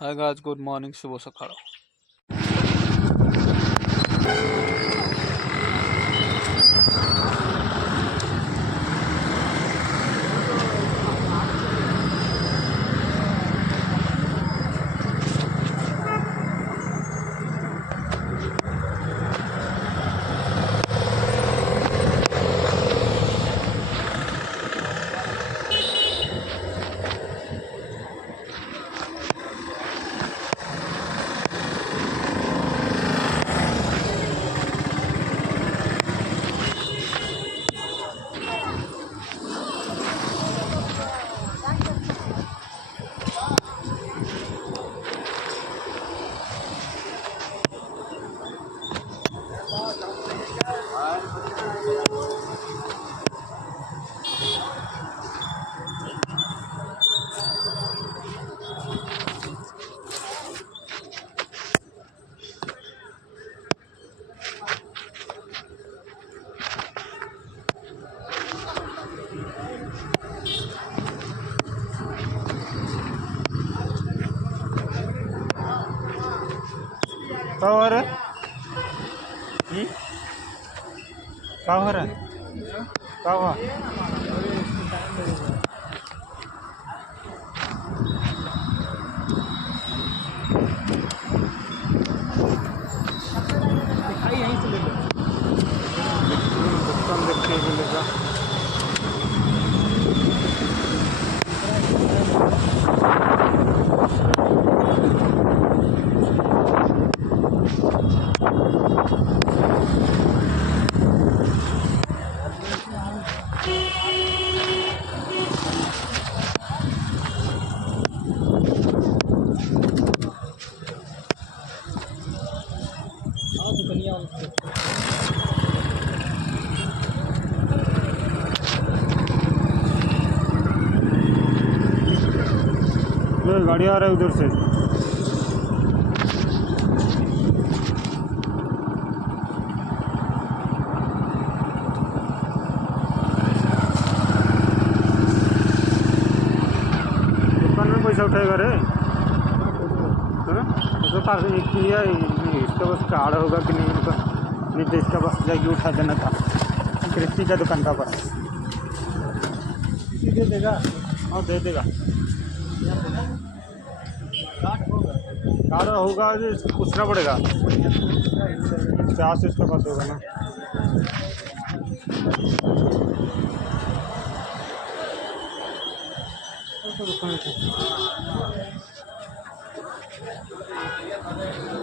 Hi guys, good morning, शुभ सकाळ। क्या हो रहा है? क्या हो रहा है? क्या हुआ? यहीं से ले लो। दुकान देख के मिलेगा। ये गाड़ी आ रहा है उधर से। दुकान में पैसा उठाएगा रे? तो पास एक किया इसका बस कार्ड होगा कि नहीं होगा, नहीं तो इसका बस जाके उठा देना था। कृषि का दुकान का पर दे देगा। हाँ दे देगा। कार्ड होगा जो इसको पूछना पड़ेगा। 50 इसका पास होगा ना। तो